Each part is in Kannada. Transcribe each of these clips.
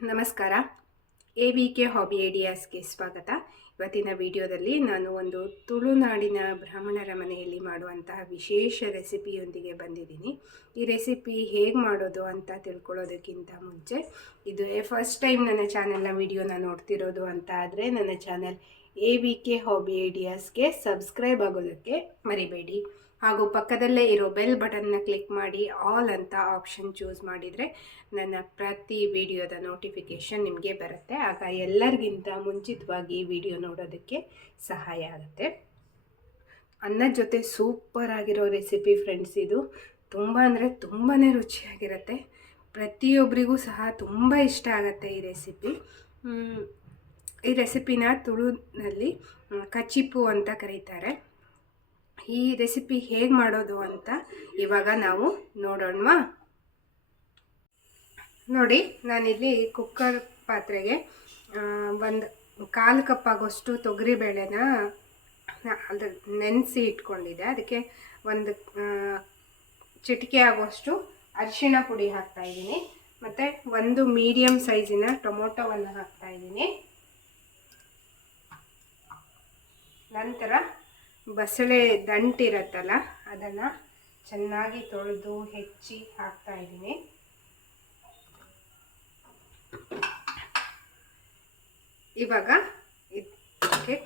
ನಮಸ್ಕಾರ. ಎ ವಿ ಕೆ ಹಾಬಿ ಐಡಿಯಾಸ್ಗೆ ಸ್ವಾಗತ. ಇವತ್ತಿನ ವಿಡಿಯೋದಲ್ಲಿ ನಾನು ಒಂದು ತುಳುನಾಡಿನ ಬ್ರಾಹ್ಮಣರ ಮನೆಯಲ್ಲಿ ಮಾಡುವಂತಹ ವಿಶೇಷ ರೆಸಿಪಿಯೊಂದಿಗೆ ಬಂದಿದ್ದೀನಿ. ಈ ರೆಸಿಪಿ ಹೇಗೆ ಮಾಡೋದು ಅಂತ ತಿಳ್ಕೊಳ್ಳೋದಕ್ಕಿಂತ ಮುಂಚೆ, ಇದು ಫಸ್ಟ್ ಟೈಮ್ ನನ್ನ ಚಾನೆಲ್ನ ವಿಡಿಯೋನ ನೋಡ್ತಿರೋದು ಅಂತ ಆದರೆ ನನ್ನ channel A V K hobby ಐಡಿಯಾಸ್ಗೆ subscribe ಆಗೋದಕ್ಕೆ ಮರಿಬೇಡಿ. ಹಾಗೂ ಪಕ್ಕದಲ್ಲೇ ಇರೋ ಬೆಲ್ ಬಟನ್ನ ಕ್ಲಿಕ್ ಮಾಡಿ ಆಲ್ ಅಂತ ಆಪ್ಷನ್ ಚೂಸ್ ಮಾಡಿದರೆ ನನ್ನ ಪ್ರತಿ ವಿಡಿಯೋದ ನೋಟಿಫಿಕೇಷನ್ ನಿಮಗೆ ಬರುತ್ತೆ. ಆಗ ಎಲ್ಲರಿಗಿಂತ ಮುಂಚಿತವಾಗಿ ವಿಡಿಯೋ ನೋಡೋದಕ್ಕೆ ಸಹಾಯ ಆಗುತ್ತೆ. ಅನ್ನದ ಜೊತೆ ಸೂಪರ್ ಆಗಿರೋ ರೆಸಿಪಿ ಫ್ರೆಂಡ್ಸ್ ಇದು. ತುಂಬ ಅಂದರೆ ತುಂಬಾ ರುಚಿಯಾಗಿರುತ್ತೆ. ಪ್ರತಿಯೊಬ್ಬರಿಗೂ ಸಹ ತುಂಬ ಇಷ್ಟ ಆಗುತ್ತೆ ಈ ರೆಸಿಪಿ. ಈ ರೆಸಿಪಿನ ತುಳುನಲ್ಲಿ ಕಚಿಪು ಅಂತ ಕರೀತಾರೆ. ಈ ರೆಸಿಪಿ ಹೇಗೆ ಮಾಡೋದು ಅಂತ ಇವಾಗ ನಾವು ನೋಡೋಣವಾ? ನೋಡಿ, ನಾನಿಲ್ಲಿ ಕುಕ್ಕರ್ ಪಾತ್ರೆಗೆ ಒಂದು ಕಾಲು ಕಪ್ ಆಗೋಷ್ಟು ತೊಗರಿಬೇಳೆನ ಅದು ನೆನೆಸಿ ಇಟ್ಕೊಂಡಿದ್ದೆ. ಅದಕ್ಕೆ ಒಂದು ಚಿಟಿಕೆ ಆಗೋಷ್ಟು ಅರಿಶಿಣ ಪುಡಿ ಹಾಕ್ತಾ ಇದ್ದೀನಿ. ಮತ್ತು ಒಂದು ಮೀಡಿಯಮ್ ಸೈಜಿನ ಟೊಮೊಟೊವನ್ನು ಹಾಕ್ತಾ ಇದ್ದೀನಿ. ನಂತರ ಬಸಳೆ ದಂಟಿರತ್ತಲ್ಲ ಅದನ್ನು ಚೆನ್ನಾಗಿ ತೊಳೆದು ಹೆಚ್ಚಿ ಹಾಕ್ತಾ ಇದ್ದೀನಿ. ಇವಾಗ ಇದಕ್ಕೆ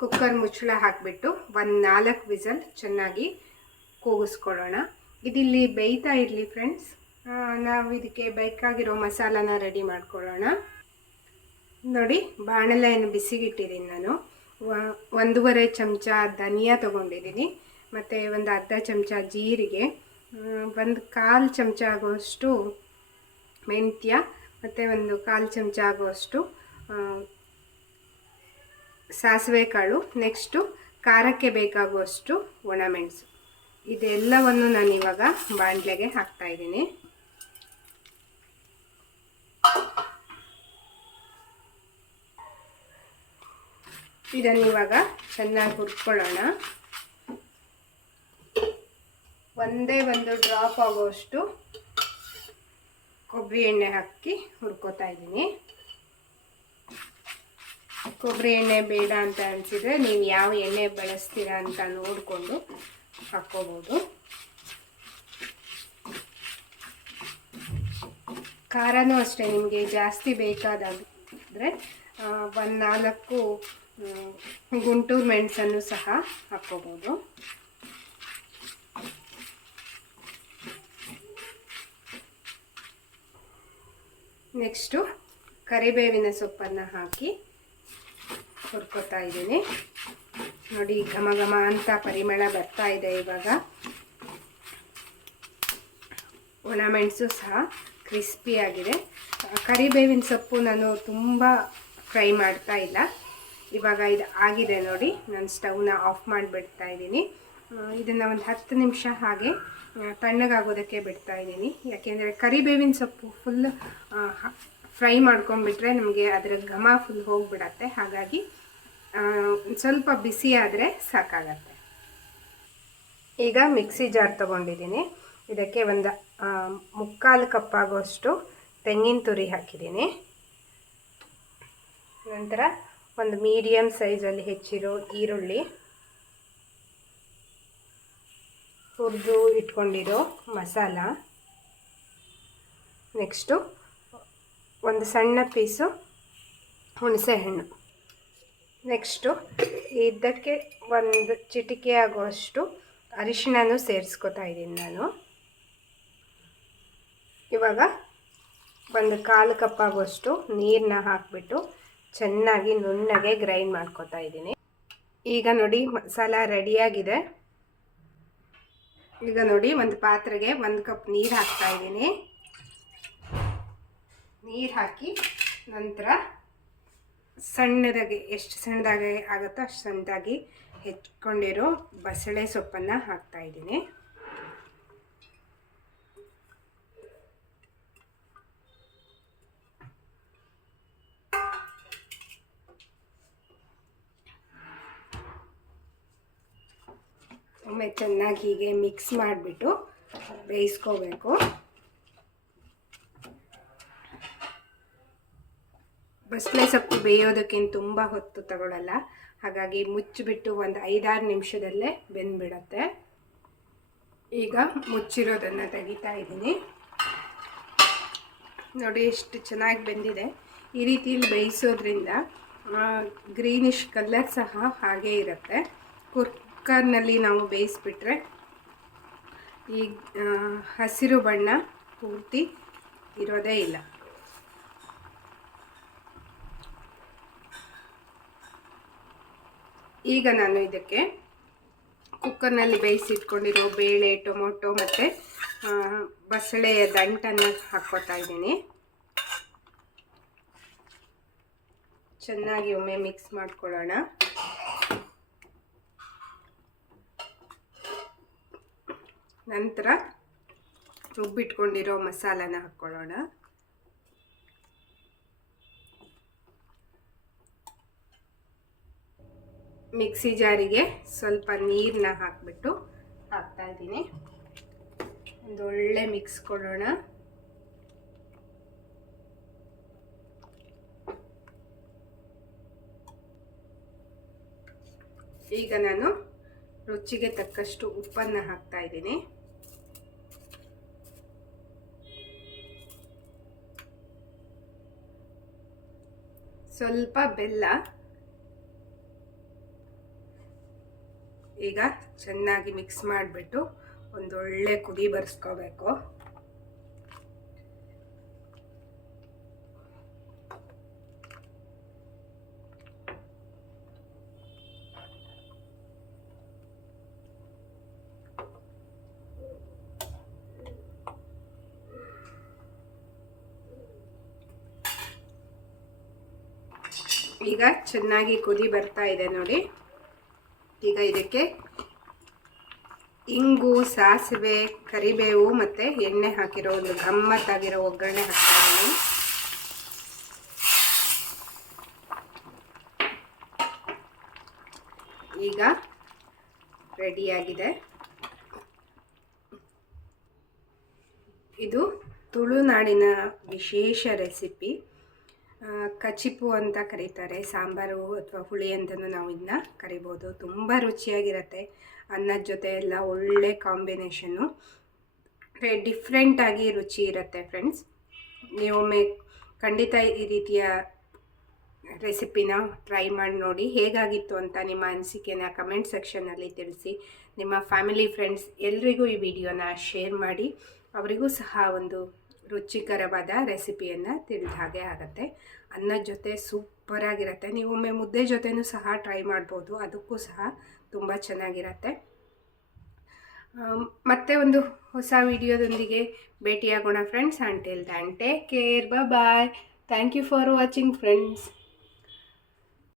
ಕುಕ್ಕರ್ ಮುಚ್ಚಳ ಹಾಕಿಬಿಟ್ಟು ಒಂದು ನಾಲ್ಕು ವಿಸಲ್ ಚೆನ್ನಾಗಿ ಕೂಗಿಸ್ಕೊಳ್ಳೋಣ. ಇದಿಲ್ಲಿ ಬೇಯ್ತಾ ಇರಲಿ ಫ್ರೆಂಡ್ಸ್. ನಾವು ಇದಕ್ಕೆ ಬೇಕಾಗಿರೋ ಮಸಾಲಾನ ರೆಡಿ ಮಾಡ್ಕೊಳ್ಳೋಣ. ನೋಡಿ, ಬಾಣಲೆಯನ್ನು ಬಿಸಿಗಿಟ್ಟಿದ್ದೀನಿ ನಾನು. ಒಂದೂವರೆ ಚಮಚ ಧನಿಯಾ ತೊಗೊಂಡಿದ್ದೀನಿ. ಮತ್ತು ಒಂದು ಅರ್ಧ ಚಮಚ ಜೀರಿಗೆ ಒಂದು ಕಾಲು ಚಮಚ ಆಗುವಷ್ಟು ಮೆಂತ್ಯ, ಮತ್ತು ಒಂದು ಕಾಲು ಚಮಚ ಆಗುವಷ್ಟು ಸಾಸಿವೆ ಕಾಳು ನೆಕ್ಸ್ಟು ಖಾರಕ್ಕೆ ಬೇಕಾಗುವಷ್ಟು ಒಣಮೆಣಸು. ಇದೆಲ್ಲವನ್ನು ನಾನು ಇವಾಗ ಬಾಣಲೆಗೆ ಹಾಕ್ತಾ ಇದನ್ನು ಇವಾಗ ಚೆನ್ನಾಗಿ ಹುರ್ಕೊಳ್ಳೋಣ. ಒಂದೇ ಒಂದು ಡ್ರಾಪ್ ಆಗೋಷ್ಟು ಕೊಬ್ಬರಿ ಎಣ್ಣೆ ಹಾಕಿ ಹುರ್ಕೋತಾ ಇದ್ದೀನಿ. ಕೊಬ್ಬರಿ ಎಣ್ಣೆ ಬೇಡ ಅಂತ ಅನಿಸಿದರೆ ನೀವು ಯಾವ ಎಣ್ಣೆ ಬಳಸ್ತೀರಾ ಅಂತ ನೋಡಿಕೊಂಡು ಹಾಕ್ಕೋಬೋದು ಖಾರನೂ ಅಷ್ಟೇ, ನಿಮಗೆ ಜಾಸ್ತಿ ಬೇಕಾದ್ರೆ ಒಂದು ನಾಲ್ಕು ಗುಂಟೂರು ಮೆಣಸನ್ನು ಸಹ ಹಾಕ್ಕೋಬೋದು. ನೆಕ್ಸ್ಟು ಕರಿಬೇವಿನ ಸೊಪ್ಪನ್ನು ಹಾಕಿ ಹುರ್ಕೊತಾ ಇದ್ದೀನಿ. ನೋಡಿ, ಘಮ ಘಮ ಅಂತ ಪರಿಮಳ ಬರ್ತಾ ಇದೆ ಇವಾಗ. ಒಣಮೆಣಸು ಸಹ ಕ್ರಿಸ್ಪಿಯಾಗಿದೆ ಕರಿಬೇವಿನ ಸೊಪ್ಪು ನಾನು ತುಂಬ ಫ್ರೈ ಮಾಡ್ತಾ ಇಲ್ಲ. ಇವಾಗ ಇದು ಆಗಿದೆ ನೋಡಿ. ನಾನು ಸ್ಟವ್ನ ಆಫ್ ಮಾಡಿಬಿಡ್ತಾ ಇದ್ದೀನಿ. ಇದನ್ನು ಒಂದು ಹತ್ತು ನಿಮಿಷ ಹಾಗೆ ತಣ್ಣಗಾಗೋದಕ್ಕೆ ಬಿಡ್ತಾ ಇದ್ದೀನಿ. ಯಾಕೆಂದರೆ ಕರಿಬೇವಿನ ಸೊಪ್ಪು ಫುಲ್ ಫ್ರೈ ಮಾಡ್ಕೊಂಡ್ಬಿಟ್ರೆ ನಮಗೆ ಅದರ ಘಮ ಫುಲ್ ಹೋಗಿಬಿಡತ್ತೆ. ಹಾಗಾಗಿ ಸ್ವಲ್ಪ ಬಿಸಿ ಆದರೆ ಸಾಕಾಗತ್ತೆ. ಈಗ ಮಿಕ್ಸಿ ಜಾರ್ ತೊಗೊಂಡಿದ್ದೀನಿ. ಇದಕ್ಕೆ ಒಂದು ಮುಕ್ಕಾಲು ಕಪ್ ಆಗುವಷ್ಟು ತೆಂಗಿನ ತುರಿ ಹಾಕಿದ್ದೀನಿ. ನಂತರ ಒಂದು ಮೀಡಿಯಮ್ ಸೈಜಲ್ಲಿ ಹೆಚ್ಚಿರೋ ಈರುಳ್ಳಿ ಹುರಿದು ಇಟ್ಕೊಂಡಿರೋ ಮಸಾಲ. ನೆಕ್ಸ್ಟು ಒಂದು ಸಣ್ಣ ಪೀಸು ಹುಣಸೆಹಣ್ಣು. ನೆಕ್ಸ್ಟು ಇದಕ್ಕೆ ಒಂದು ಚಿಟಿಕೆ ಆಗುವಷ್ಟು ಅರಿಶಿಣನೂ ಸೇರಿಸ್ಕೊತಾ ಇದ್ದೀನಿ ನಾನು. ಇವಾಗ ಒಂದು ಕಾಲು ಕಪ್ ಆಗುವಷ್ಟು ನೀರನ್ನ ಹಾಕಿಬಿಟ್ಟು ಚೆನ್ನಾಗಿ ನುಣ್ಣಗೆ ಗ್ರೈಂಡ್ ಮಾಡ್ಕೊತಾ ಇದ್ದೀನಿ. ಈಗ ನೋಡಿ ಮಸಾಲ ರೆಡಿಯಾಗಿದೆ. ಈಗ ನೋಡಿ ಒಂದು ಪಾತ್ರೆಗೆ ಒಂದು ಕಪ್ ನೀರು ಹಾಕ್ತಾ ಇದ್ದೀನಿ. ನೀರು ಹಾಕಿ ನಂತರ ಸಣ್ಣದಾಗಿ ಎಷ್ಟು ಸಣ್ಣದಾಗಿ ಆಗುತ್ತೋ ಅಷ್ಟು ಸಣ್ಣದಾಗಿ ಹೆಚ್ಕೊಂಡಿರೋ ಬಸಳೆ ಸೊಪ್ಪನ್ನು ಹಾಕ್ತಾ ಇದ್ದೀನಿ. ಒಮ್ಮೆ ಚೆನ್ನಾಗಿ ಹೀಗೆ ಮಿಕ್ಸ್ ಮಾಡಿಬಿಟ್ಟು ಬೇಯಿಸ್ಕೋಬೇಕು. ಬಸಳೆ ಸೊಪ್ಪು ಬೇಯೋದಕ್ಕೇನು ತುಂಬ ಹೊತ್ತು ತಗೊಳ್ಳಲ್ಲ ಹಾಗಾಗಿ ಮುಚ್ಚಿಬಿಟ್ಟು ಒಂದು ಐದಾರು ನಿಮಿಷದಲ್ಲೇ ಬೆಂದ್ಬಿಡತ್ತೆ. ಈಗ ಮುಚ್ಚಿರೋದನ್ನು ತೆಗಿತಾ ಇದ್ದೀನಿ. ನೋಡಿ ಎಷ್ಟು ಚೆನ್ನಾಗಿ ಬೆಂದಿದೆ. ಈ ರೀತಿಯಲ್ಲಿ ಬೇಯಿಸೋದ್ರಿಂದ ಗ್ರೀನಿಶ್ ಕಲರ್ ಸಹ ಹಾಗೇ ಇರುತ್ತೆ. ಕುಕ್ಕರ್ನಲ್ಲಿ ನಾವು ಬೇಯಿಸ್ಬಿಟ್ರೆ ಈ ಹಸಿರು ಬಣ್ಣ ಪೂರ್ತಿ ಇರೋದೇ ಇಲ್ಲ. ಈಗ ನಾನು ಇದಕ್ಕೆ ಕುಕ್ಕರ್ನಲ್ಲಿ ಬೇಯಿಸಿಟ್ಕೊಂಡಿರೋ ಬೇಳೆ, ಟೊಮೊಟೊ ಮತ್ತು ಬಸಳೆಯ ದಂಟನ್ನು ಹಾಕ್ಕೊತಾ ಇದ್ದೀನಿ. ಚೆನ್ನಾಗಿ ಒಮ್ಮೆ ಮಿಕ್ಸ್ ಮಾಡ್ಕೊಳ್ಳೋಣ. ನಂತರ ರುಬ್ಬಿಟ್ಕೊಂಡಿರೋ ಮಸಾಲಾನ ಹಾಕ್ಕೊಳ್ಳೋಣ. ಮಿಕ್ಸಿ ಜಾರಿಗೆ ಸ್ವಲ್ಪ ನೀರನ್ನ ಹಾಕ್ಬಿಟ್ಟು ಹಾಕ್ತಾ ಇದ್ದೀನಿ. ಒಂದು ಒಳ್ಳೆ ಮಿಕ್ಸ್ ಕೊಡೋಣ. ಈಗ ನಾನು ರುಚಿಗೆ ತಕ್ಕಷ್ಟು ಉಪ್ಪನ್ನು ಹಾಕ್ತಾ ಇದ್ದೀನಿ. ಸ್ವಲ್ಪ ಬೆಲ್ಲ. ಈಗ ಚೆನ್ನಾಗಿ ಮಿಕ್ಸ್ ಮಾಡಿಬಿಟ್ಟು ಒಂದೊಳ್ಳೆ ಕುದಿ ಬರ್ಸ್ಕೋಬೇಕು. ಈಗ ಚೆನ್ನಾಗಿ ಕುದಿ ಬರ್ತಾ ಇದೆ ನೋಡಿ. ಈಗ ಇದಕ್ಕೆ ಇಂಗು, ಸಾಸಿವೆ, ಕರಿಬೇವು ಮತ್ತು ಎಣ್ಣೆ ಹಾಕಿರೋ ಒಂದು ಗಮ್ಮತ್ತಾಗಿರೋ ಒಗ್ಗರಣೆ ಹಾಕ್ತಾ ಇದ್ದೀನಿ ಈಗ ರೆಡಿಯಾಗಿದೆ. ಇದು ತುಳುನಾಡಿನ ವಿಶೇಷ ರೆಸಿಪಿ. ಕಚಿಪು ಅಂತ ಕರೀತಾರೆ, ಸಾಂಬಾರು ಅಥವಾ ಹುಳಿ ಅಂತಲೂ ನಾವು ಇದನ್ನ ಕರಿಬೋದು. ತುಂಬ ರುಚಿಯಾಗಿರುತ್ತೆ. ಅನ್ನದ ಜೊತೆ ಎಲ್ಲ ಒಳ್ಳೆ ಕಾಂಬಿನೇಷನ್ನು. ಡಿಫ್ರೆಂಟಾಗಿ ರುಚಿ ಇರುತ್ತೆ ಫ್ರೆಂಡ್ಸ್ ನೀವೊಮ್ಮೆ ಖಂಡಿತ ಈ ರೀತಿಯ ರೆಸಿಪಿನ ಟ್ರೈ ಮಾಡಿ ನೋಡಿ. ಹೇಗಾಗಿತ್ತು ಅಂತ ನಿಮ್ಮ ಅನಿಸಿಕೆನ ಕಮೆಂಟ್ ಸೆಕ್ಷನಲ್ಲಿ ತಿಳಿಸಿ. ನಿಮ್ಮ ಫ್ಯಾಮಿಲಿ ಫ್ರೆಂಡ್ಸ್ ಎಲ್ರಿಗೂ ಈ ವಿಡಿಯೋನ ಶೇರ್ ಮಾಡಿ. ಅವರಿಗೂ ಸಹ ಒಂದು ರುಚಿಕರವಾದ ರೆಸಿಪಿಯನ್ನು ತಿಳಿದ ಹಾಗೆ ಆಗುತ್ತೆ. ಅನ್ನದ ಜೊತೆ ಸೂಪರಾಗಿರುತ್ತೆ ನೀವು ಒಮ್ಮೆ ಮುದ್ದೆ ಜೊತೆನೂ ಸಹ ಟ್ರೈ ಮಾಡ್ಬೋದು. ಅದಕ್ಕೂ ಸಹ ತುಂಬ ಚೆನ್ನಾಗಿರುತ್ತೆ. ಮತ್ತೆ ಒಂದು ಹೊಸ ವಿಡಿಯೋದೊಂದಿಗೆ ಭೇಟಿಯಾಗೋಣ friends until then take care bye thank you for watching friends